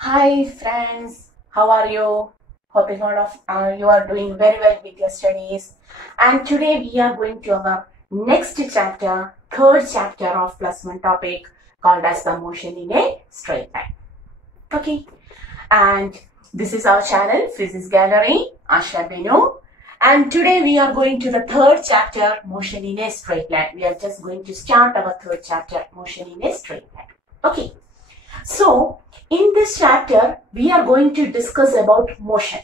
Hi friends, how are you? Hoping all of you are doing very well with your studies. And today we are going to our next chapter, third chapter of plus one topic called as the motion in a straight line. Okay, and this is our channel Physics Gallery, Asha Binu. And today we are going to the third chapter, motion in a straight line. We are just going to start our third chapter, motion in a straight line. Okay. So, in this chapter, we are going to discuss about motion.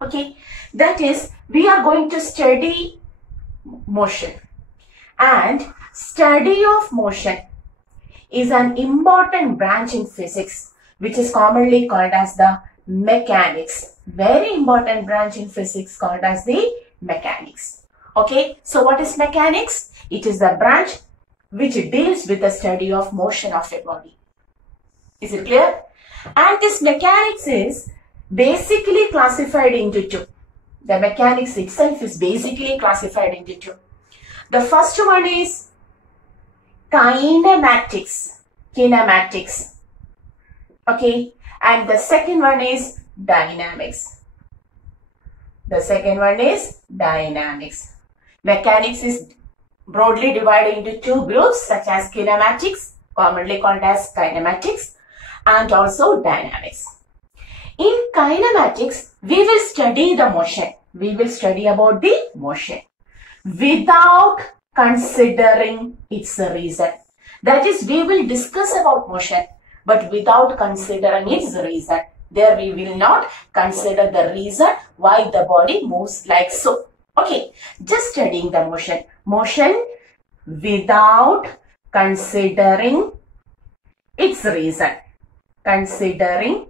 Okay. That is, we are going to study motion. And study of motion is an important branch in physics, which is commonly called as the mechanics. Very important branch in physics called as the mechanics. Okay. So, what is mechanics? It is the branch which deals with the study of motion of a body. Is it clear? And this mechanics is basically classified into two. The mechanics itself is basically classified into two. The first one is kinematics. Okay. And the second one is dynamics. Mechanics is broadly divided into two groups such as kinematics, commonly called as kinematics, and also dynamics. In kinematics, we will study the motion. We will study about the motion without considering its reason. That is, we will discuss about motion but without considering its reason. There we will not consider the reason why the body moves like so. Okay, just studying the motion. Motion without considering its reason. Considering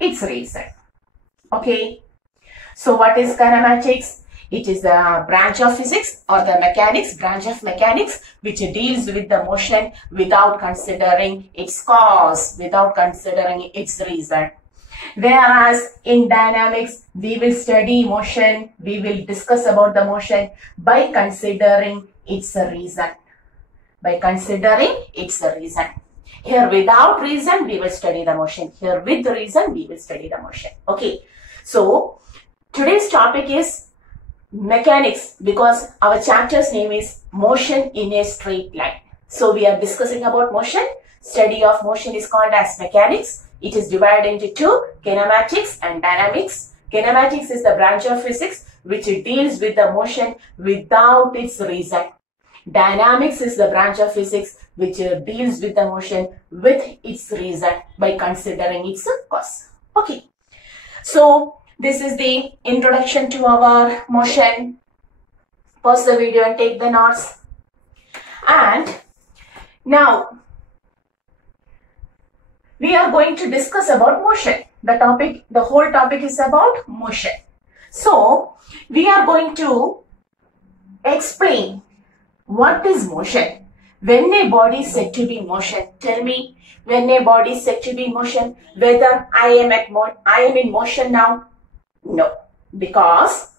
its reason. Okay. So what is kinematics? It is the branch of physics or the branch of mechanics which deals with the motion without considering its cause, without considering its reason. Whereas in dynamics, we will study motion, we will discuss about the motion by considering its reason. Here without reason, we will study the motion. Here with the reason, we will study the motion. Okay. So today's topic is mechanics because our chapter's name is motion in a straight line. So we are discussing about motion. Study of motion is called as mechanics. It is divided into two, kinematics and dynamics. Kinematics is the branch of physics which deals with the motion without its reason. Dynamics is the branch of physics which deals with the motion with its reason by considering its cause. Okay. So this is the introduction to our motion. Pause the video and take the notes. And now we are going to discuss about motion. The whole topic is about motion. So we are going to explain what is motion. When a body is said to be in motion, tell me, when a body is said to be in motion, whether I am in motion now? No, because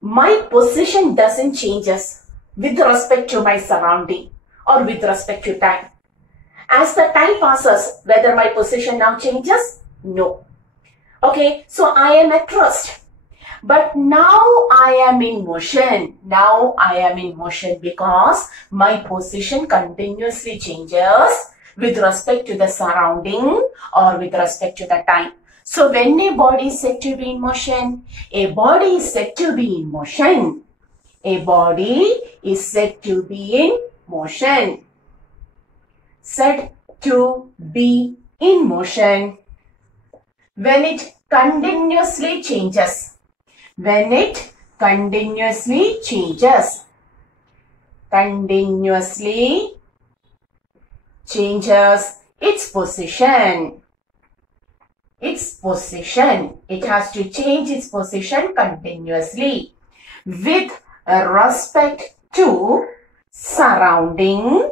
my position doesn't change with respect to my surrounding or with respect to time. As the time passes, whether my position now changes? No. Okay, so I am at rest. But now I am in motion. Because my position continuously changes with respect to the surrounding or with respect to the time. So when a body is said to be in motion, a body is said to be in motion. Said to be in motion when it continuously changes. Continuously changes its position. It has to change its position continuously with respect to surrounding,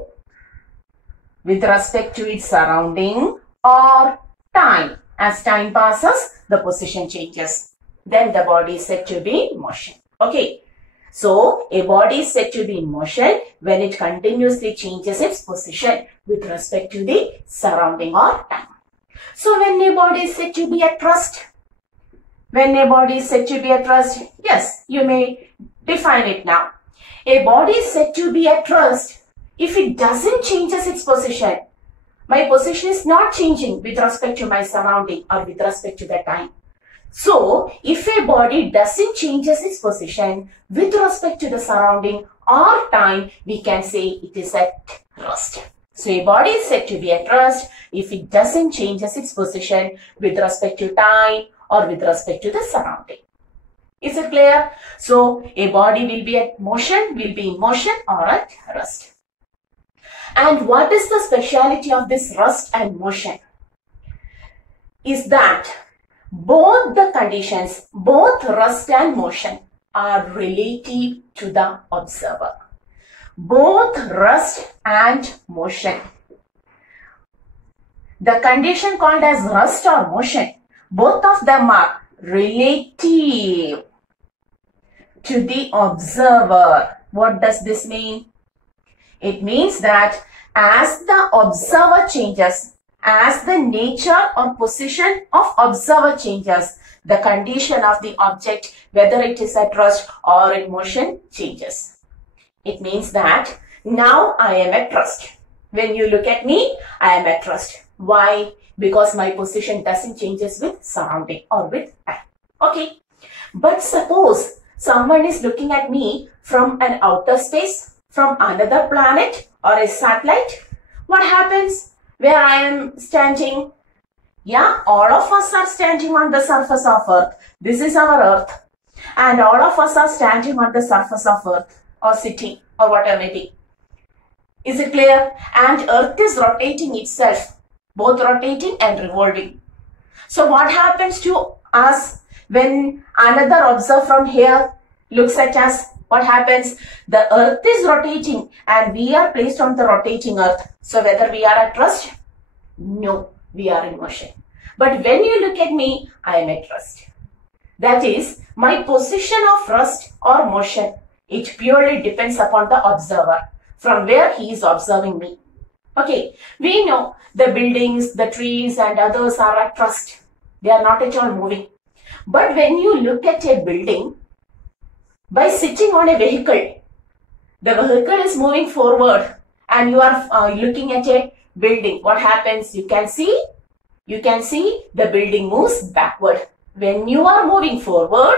or time. As time passes, the position changes. then the body is said to be in motion. Okay. So, a body is said to be in motion when it continuously changes its position with respect to the surrounding or time. So, when a body is said to be at rest, yes, you may define it now. A body is said to be at rest if it doesn't changes its position. My position is not changing with respect to my surrounding or with respect to the time. So, if a body doesn't changes its position with respect to the surrounding or time, we can say it is at rest. So, a body is said to be at rest if it doesn't changes its position with respect to time or with respect to the surrounding. Is it clear? So, a body will be in motion or at rest. And what is the speciality of this rest and motion? Is that both the conditions, both rest and motion, are relative to the observer. Both rest and motion. The condition called as rest or motion, both of them are relative to the observer. What does this mean? It means that as the observer changes, as the nature or position of observer changes, the condition of the object, whether it is at rest or in motion, changes. It means that now I am at rest. When you look at me, I am at rest. Why? Because my position doesn't changes with surrounding or with time. Okay. But suppose someone is looking at me from an outer space, from another planet or a satellite. What happens? Where I am standing? Yeah, all of us are standing on the surface of Earth. This is our Earth. And all of us are standing on the surface of Earth or sitting or whatever may be. Is it clear? And Earth is rotating itself, both rotating and revolving. So what happens to us when another observer from here looks at us? What happens? The Earth is rotating and we are placed on the rotating Earth. So whether we are at rest? No, we are in motion. But when you look at me, I am at rest. That is, my position of rest or motion, it purely depends upon the observer, from where he is observing me. Okay, we know the buildings, the trees and others are at rest. They are not at all moving. But when you look at a building, by sitting on a vehicle, the vehicle is moving forward and you are looking at a building. What happens? You can see the building moves backward. When you are moving forward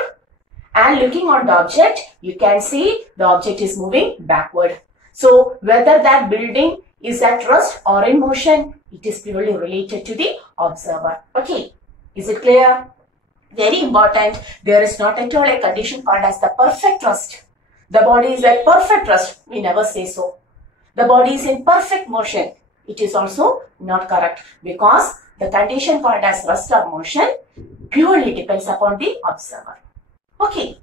and looking on the object, you can see the object is moving backward. So whether that building is at rest or in motion, it is purely related to the observer. Okay, is it clear? Very important, there is not at all a condition called as the perfect rest. The body is at perfect rest. We never say so. The body is in perfect motion. It is also not correct because the condition called as rest or motion purely depends upon the observer. Okay,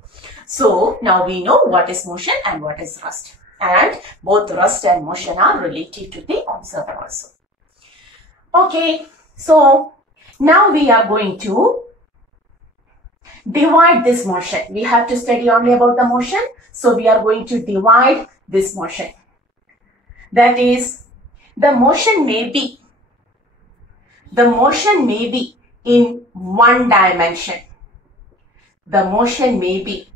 so now we know what is motion and what is rest. And both rest and motion are relative to the observer also. Okay, so now we are going to divide this motion. We have to study only about the motion. So we are going to divide this motion. That is, the motion may be in one dimension. The motion may be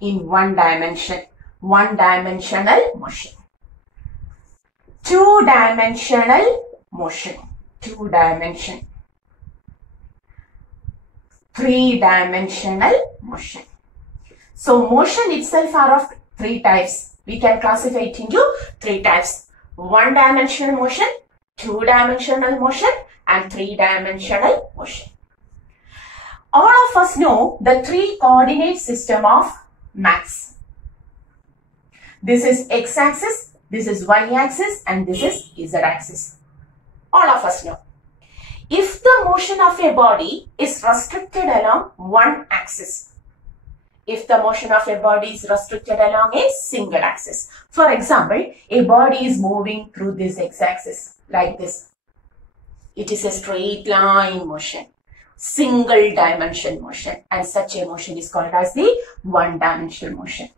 in one dimension. One-dimensional motion. Two-dimensional motion. Two-dimension. Three-dimensional motion. So motion itself are of three types. We can classify it into three types. One-dimensional motion, two-dimensional motion and three-dimensional motion. All of us know the three coordinate system of maths. This is x-axis, this is y-axis and this is z-axis. All of us know. If the motion of a body is restricted along one axis, if the motion of a body is restricted along a single axis, for example, a body is moving through this x-axis like this. It is a straight line motion. single dimension motion, and such a motion is called as the one-dimensional motion.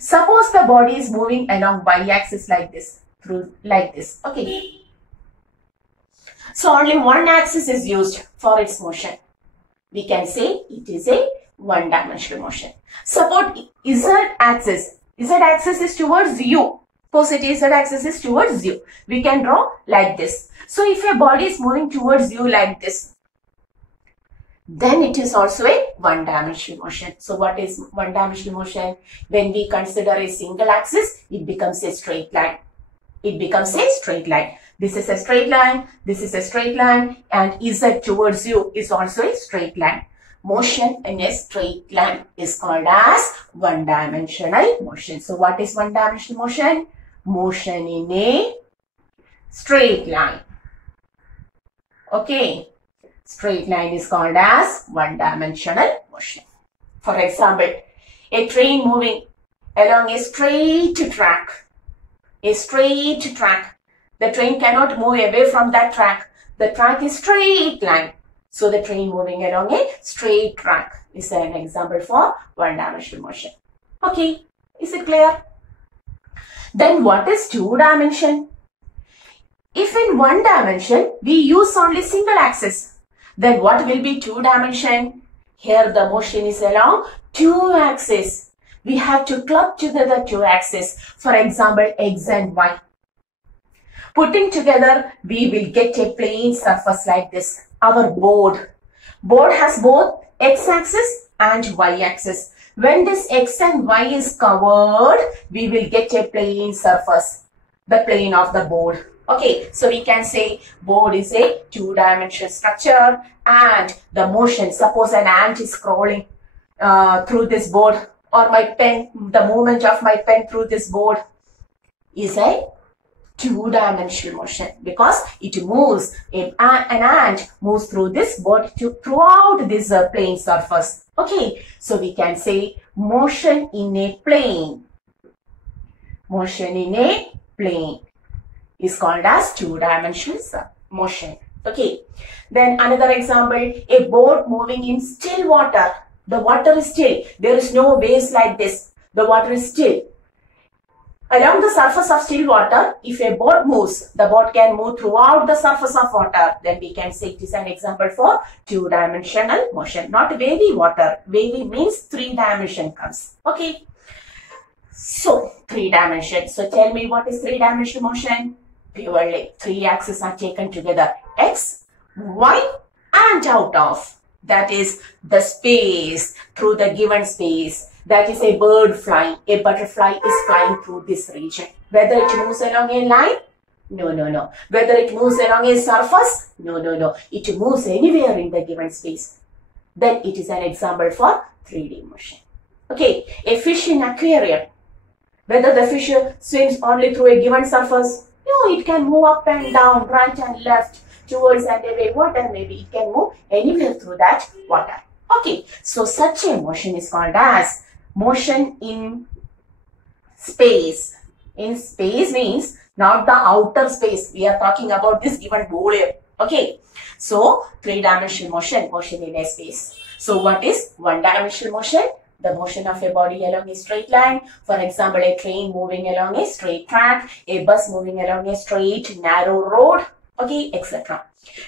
Suppose the body is moving along y-axis like this, okay. So only one axis is used for its motion. We can say it is a one-dimensional motion. Suppose z-axis is towards u. Positive z-axis is towards u. We can draw like this. So if a body is moving towards you like this, then it is also a one-dimensional motion. So what is one-dimensional motion? When we consider a single axis, it becomes a straight line. It becomes a straight line. This is a straight line, this is a straight line, and z towards you is also a straight line. Motion in a straight line is called as one-dimensional motion. So what is one-dimensional motion? Motion in a straight line. Okay. Straight line is called as one-dimensional motion. For example, a train moving along a straight track. A straight track. The train cannot move away from that track. The track is straight line. So the train moving along a straight track is an example for one-dimensional motion. Okay, is it clear? Then what is two-dimension? If in one dimension we use only single axis, then what will be two-dimension? Here the motion is along two axes. We have to club together two axes. For example, x and y. Putting together, we will get a plane surface like this. Our board. Board has both x-axis and y-axis. When this x and y is covered, we will get a plane surface. The plane of the board. Okay, so we can say board is a two-dimensional structure, and the motion, suppose an ant is crawling through this board, or my pen, the movement of my pen through this board is a two-dimensional motion because it moves, an ant moves through this board throughout this plane surface. Okay, so we can say motion in a plane. Motion in a plane is called as two-dimensional motion. Okay. Then another example, a boat moving in still water. The water is still. There is no waves like this. The water is still. Along the surface of still water, if a boat moves, the boat can move throughout the surface of water. Then we can say it is an example for two-dimensional motion. Not wavy water. Wavy means three-dimension comes. Okay. So, three dimension. So, tell me what is three-dimensional motion? Purely, three axes are taken together. X, Y, and out of. That is the space, through the given space. That is a bird flying. A butterfly is flying through this region. Whether it moves along a line? No, no, no. Whether it moves along a surface? No, no, no. It moves anywhere in the given space. Then it is an example for 3D motion. Okay, a fish in aquarium. Whether the fish swims only through a given surface? No, it can move up and down, right and left, towards and away, whatever maybe. It can move anywhere through that water. Okay, so such a motion is called as motion in space. In space means not the outer space. We are talking about this given bowl here. Okay, so three-dimensional motion, motion in a space. So what is one-dimensional motion? The motion of a body along a straight line. For example, a train moving along a straight track, a bus moving along a straight narrow road, okay, etc.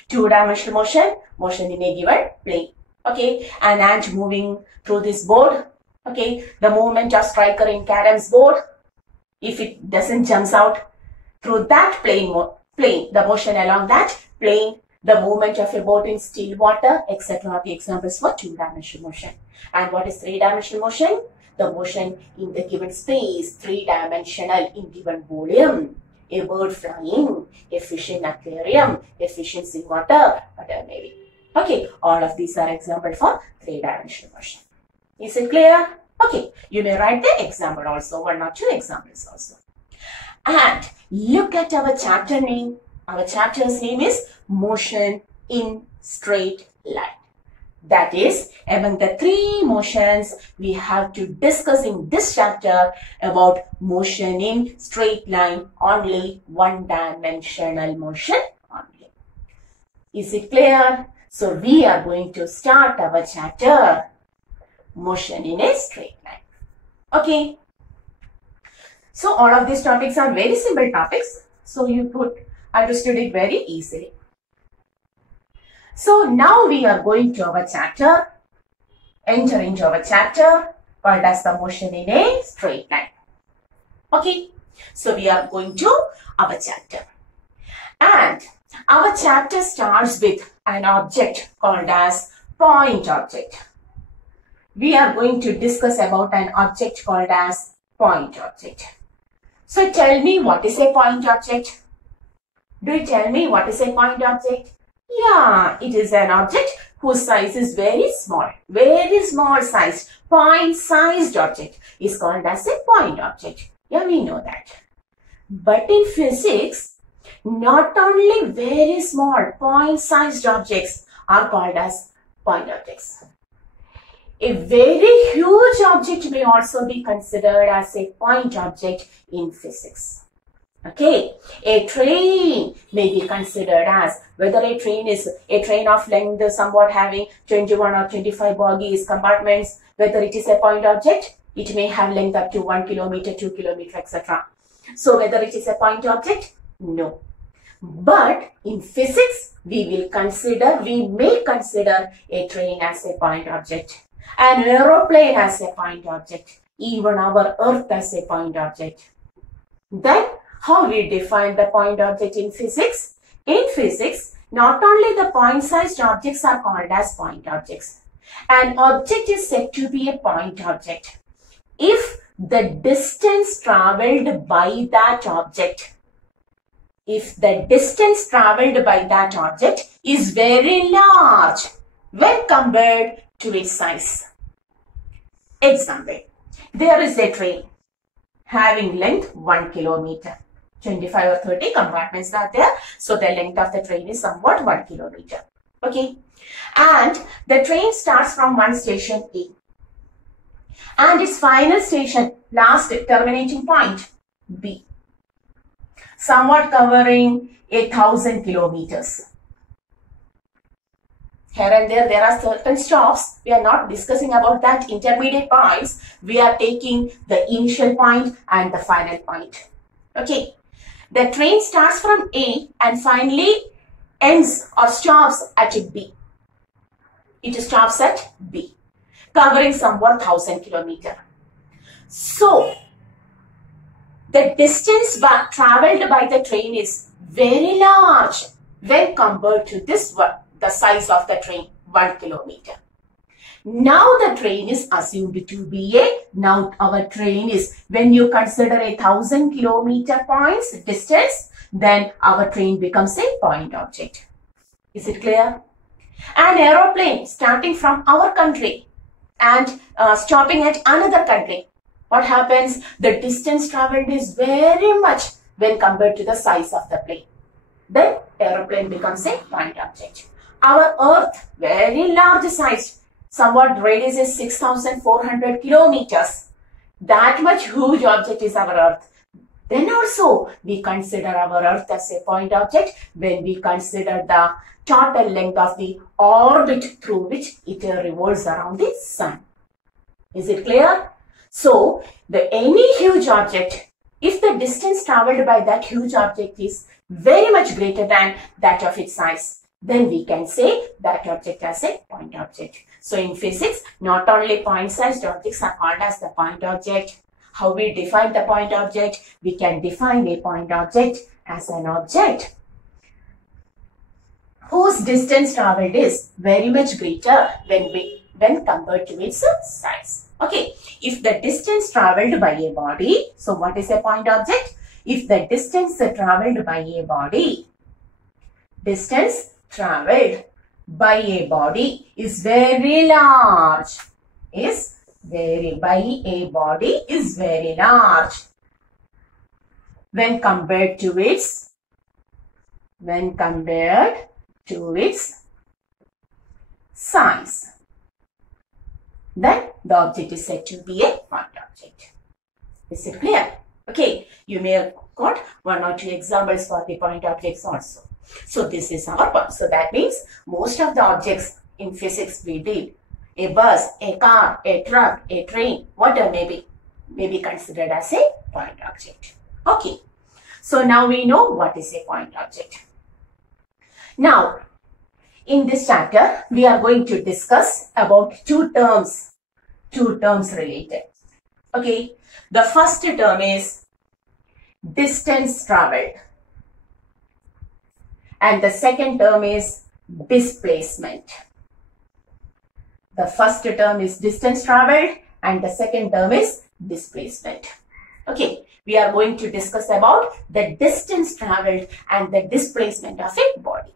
Two-dimensional motion, motion in a given plane. Okay, an ant moving through this board. Okay, the movement of striker in caram's board. If it doesn't jumps out through that plane, the motion along that plane, the movement of a boat in still water, etc. are the examples for two-dimensional motion. And what is three-dimensional motion? The motion in the given space, three-dimensional in given volume. A bird flying, a fish in aquarium, a fish in sea water, whatever maybe. Okay, all of these are examples for three-dimensional motion. Is it clear? Okay, you may write the example also, one or two examples also. And look at our chapter name. Our chapter's name is Motion in Straight Line. That is, among the three motions, we have to discuss in this chapter about motion in straight line, only one-dimensional motion only. Is it clear? So we are going to start our chapter, motion in a straight line. Okay. So all of these topics are very simple topics. So you could understood it very easily. So now we are going to our chapter, enter into our chapter called as the motion in a straight line. Okay. So we are going to our chapter. And our chapter starts with an object called as point object. We are going to discuss about an object called as point object. So tell me, what is a point object? Do you tell me what is a point object? Yeah, it is an object whose size is very small sized. Point sized object is called as a point object. Yeah, we know that. But in physics, not only very small point sized objects are called as point objects. A very huge object may also be considered as a point object in physics. Okay, a train may be considered as, whether a train is a train of length somewhat having 21 or 25 bogies, compartments, whether it is a point object, it may have length up to 1 kilometer, 2 kilometer, etc. So whether it is a point object? No. But in physics, we may consider a train as a point object, an aeroplane as a point object, even our earth as a point object. Then how we define the point object in physics? In physics, not only the point-sized objects are called as point objects. An object is said to be a point object if the distance travelled by that object, is very large when compared to its size. Example, there is a train having length 1 kilometer. 25 or 30 compartments are there. So the length of the train is somewhat 1 kilometer. Okay. And the train starts from one station A. And its final station, last terminating point, B. Somewhat covering 1,000 kilometers. Here and there are certain stops. We are not discussing about that intermediate points. We are taking the initial point and the final point. Okay. The train starts from A and finally ends or stops at B. It stops at B, covering somewhat 1,000 kilometers. So, the distance travelled by the train is very large when compared to this one, the size of the train, 1 kilometer. Now the train is assumed to be now our train is, when you consider 1,000 kilometer points distance, then our train becomes a point object. Is it clear? An aeroplane starting from our country and stopping at another country. What happens? The distance travelled is very much when compared to the size of the plane. Then aeroplane becomes a point object. Our earth, very large size. Somewhat radius is 6,400 kilometers. That much huge object is our earth. Then also we consider our earth as a point object when we consider the total length of the orbit through which it revolves around the sun. Is it clear? So any huge object, if the distance travelled by that huge object is very much greater than that of its size, then we can say that object as a point object. So in physics, not only point-sized objects are called as the point object. How we define the point object? We can define a point object as an object whose distance travelled is very much greater when compared to its size. Okay, if the distance travelled by a body, so what is a point object? If the distance travelled by a body, is very large, when compared to its size, then the object is said to be a point object. Is it clear? Okay, you may have got one or two examples for the point objects also. So this is our point. So that means most of the objects in physics we did, a bus, a car, a truck, a train, whatever may be considered as a point object. Okay. So now we know what is a point object. Now, in this chapter, we are going to discuss about two terms related. Okay. The first term is distance traveled. And the second term is displacement. The first term is distance traveled and the second term is displacement. Okay, we are going to discuss about the distance traveled and the displacement of a body.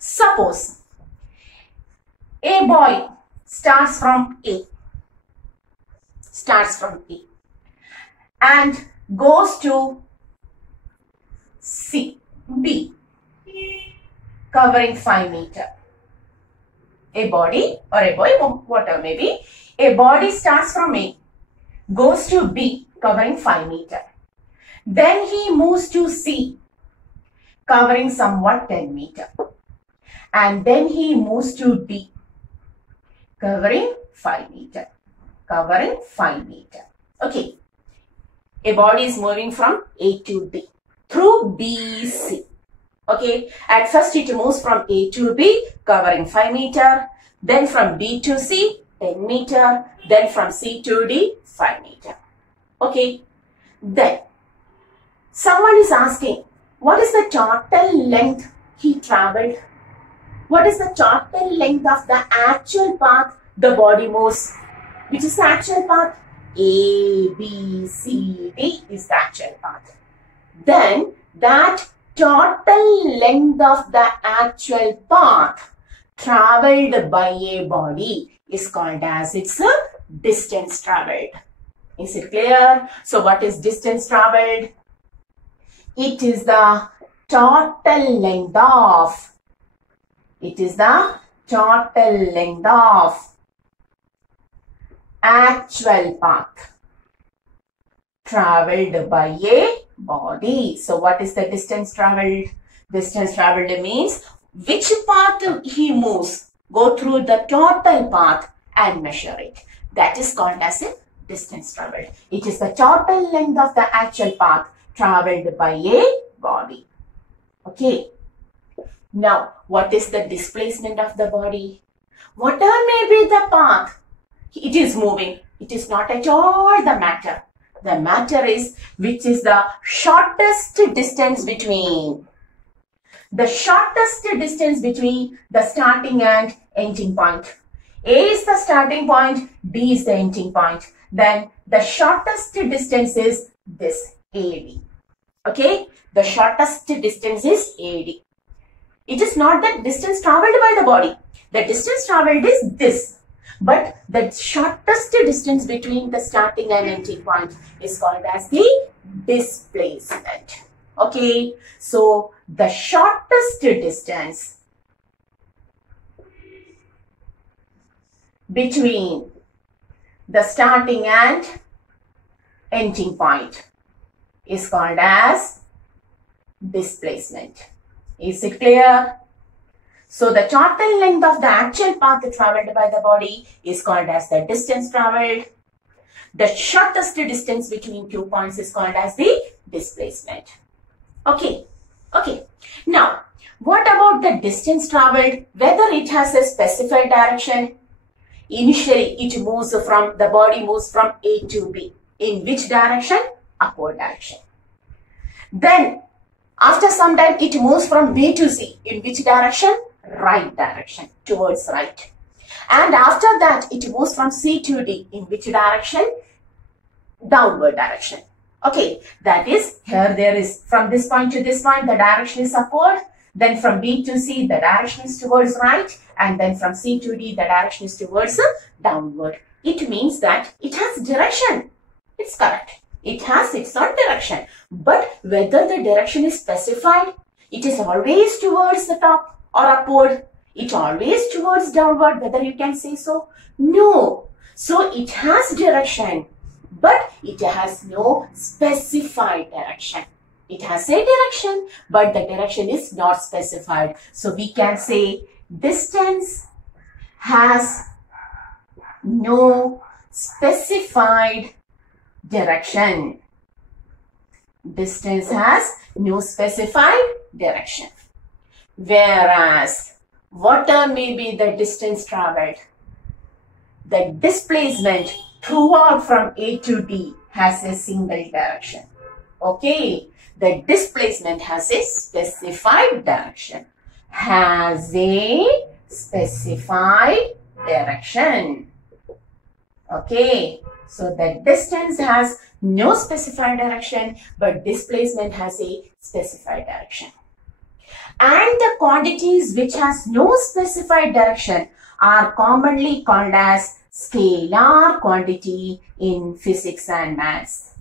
Suppose a boy starts from A and goes to B, covering 5 meters. A body or a boy, whatever may be, a body starts from A, goes to B, covering 5 meters. Then he moves to C, covering somewhat 10 meters. And then he moves to D, covering 5 meters. Okay. A body is moving from A to D through BC. Okay. At first it moves from A to B, covering 5 meters. Then from B to C, 10 meters. Then from C to D, 5 meters. Okay. Then someone is asking, what is the total length he traveled? What is the total length of the actual path the body moves? Which is the actual path? A, B, C, D is the actual path. Then that total length of the actual path traveled by a body is called as its distance traveled. Is it clear? So what is distance traveled? It is the total length of actual path traveled by a body. So what is the distance traveled? Distance traveled means which path he moves. Go through the total path and measure it. That is called as a distance traveled. It is the total length of the actual path traveled by a body. Okay. Now, what is the displacement of the body? Whatever may be the path it is moving, it is not at all the matter. The matter is which is the shortest distance between. The shortest distance between the starting and ending point. A is the starting point, B is the ending point. Then the shortest distance is this, AD. Okay, the shortest distance is AD. It is not the distance traveled by the body. The distance traveled is this. But the shortest distance between the starting and ending point is called as the displacement. Okay, so the shortest distance between the starting and ending point is called as displacement. Is it clear? So the total length of the actual path traveled by the body is called as the distance traveled. The shortest distance between 2 points is called as the displacement. Okay. Okay. Now, what about the distance traveled? Whether it has a specified direction? Initially, the body moves from A to B. In which direction? Upward direction. Then, after some time, it moves from B to C. In which direction? Right direction, towards right. And after that, it moves from C to D. In which direction? Downward direction. Okay, that is, here there is, from this point to this point, the direction is upward. Then from B to C, the direction is towards right. And then from C to D, the direction is towards downward. It means that it has direction. It's correct. It has its own direction. But whether the direction is specified, it is always towards the top or upward. It always towards downward, whether you can say so? No. So it has direction, but it has no specified direction. It has a direction, but the direction is not specified. So we can say distance has no specified direction. Distance has no specified direction. Whereas, whatever may be the distance traveled, the displacement throughout from A to D has a single direction. Okay, the displacement has a specified direction. Has a specified direction. Okay, so the distance has no specified direction, but displacement has a specified direction. And the quantities which has no specified direction are commonly called as scalar quantity in physics and maths.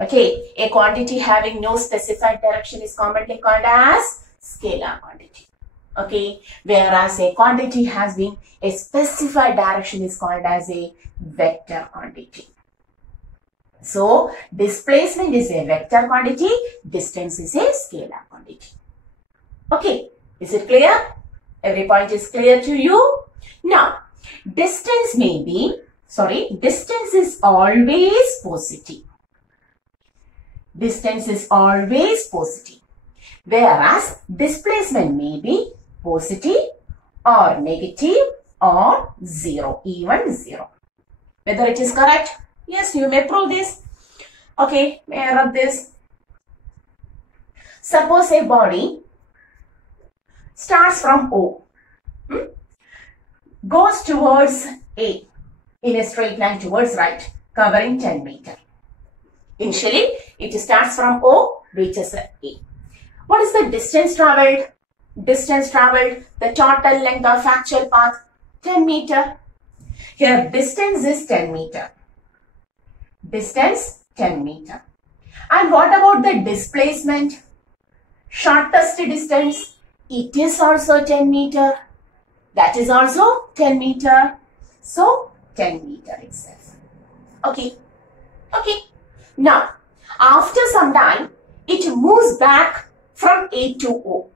Okay, a quantity having no specified direction is commonly called as scalar quantity. Okay, whereas a quantity having a specified direction is called as a vector quantity. So, displacement is a vector quantity, distance is a scalar quantity. Okay, is it clear? Every point is clear to you? Now, distance is always positive. Distance is always positive. Whereas, displacement may be positive or negative or 0, even 0. Whether it is correct? Yes, you may prove this. Okay, may I rub this? Suppose a body starts from O, goes towards A in a straight line towards right, covering 10 meters. Initially, it starts from O, reaches A. What is the distance traveled? Distance traveled, the total length of actual path, 10 meters. Here, distance is 10 meters. Distance, 10 meters. And what about the displacement? Shortest distance, it is also 10 meters. That is also 10 meters. So, 10 meters itself. Okay. Okay. Now, after some time, it moves back from A to O.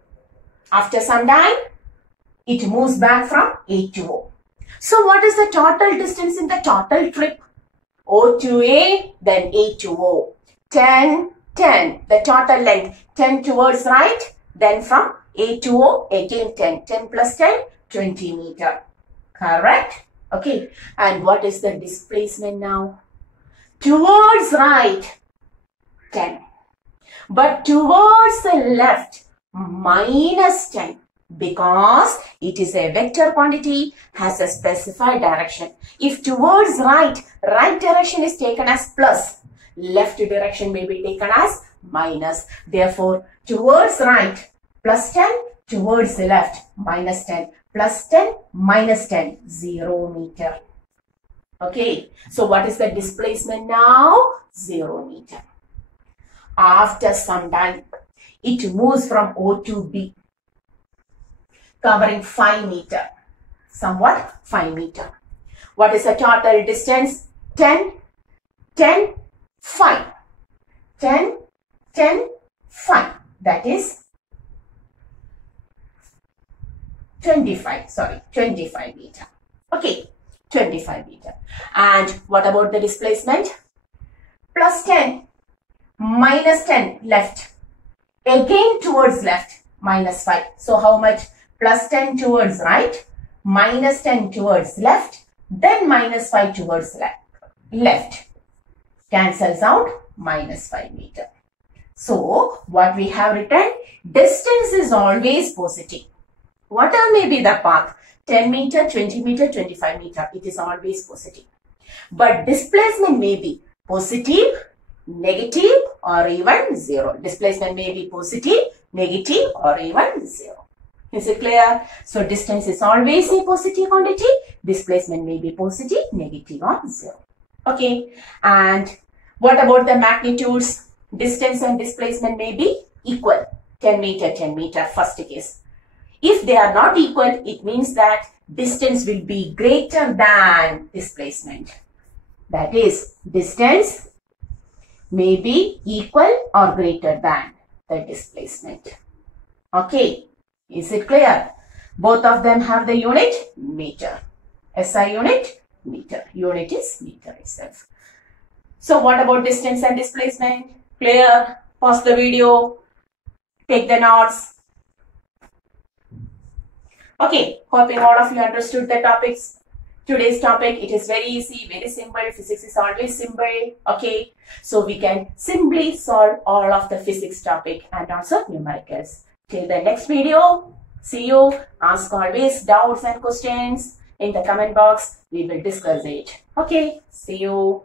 After some time, it moves back from A to O. So, what is the total distance in the total trip? O to A, then A to O. 10, 10. The total length, 10 towards right, then from A to O, again 10. 10 plus 10, 20 meters. Correct? Okay. And what is the displacement now? Towards right, 10. But towards the left, minus 10. Because it is a vector quantity, has a specified direction. If towards right, right direction is taken as plus, left direction may be taken as minus. Therefore, towards right, plus 10, towards the left, minus 10, plus 10, minus 10, 0 meter. Okay, so what is the displacement now? 0 meter. After some time, it moves from O to B, covering 5 meters. Somewhat 5 meters. What is the total distance? 10, 10, 5. 10, 10, 5. That is 25. Sorry, 25 meters. Okay, 25 meters. And what about the displacement? Plus 10, minus 10 left. Again towards left, minus 5. So how much? Plus 10 towards right, minus 10 towards left, then minus 5 towards left. Cancels out, minus 5 meters. So, what we have written, distance is always positive. Whatever may be the path, 10 meter, 20 meter, 25 meter, it is always positive. But displacement may be positive, negative, or even 0. Displacement may be positive, negative, or even 0. Is it clear? So, distance is always a positive quantity. Displacement may be positive, negative, or 0. Okay. And what about the magnitudes? Distance and displacement may be equal. 10 meter, 10 meter, first case. If they are not equal, it means that distance will be greater than displacement. That is, distance may be equal or greater than the displacement. Okay, is it clear? Both of them have the unit meter. SI unit meter. Unit is meter itself. So what about distance and displacement? Clear? Pause the video. Take the notes. Okay, hoping all of you understood the topics. Today's topic, it is very easy, very simple. Physics is always simple. Okay, so we can simply solve all of the physics topic and also numericals. Till the next video, see you. Ask always doubts and questions in the comment box. We will discuss it. Okay, see you.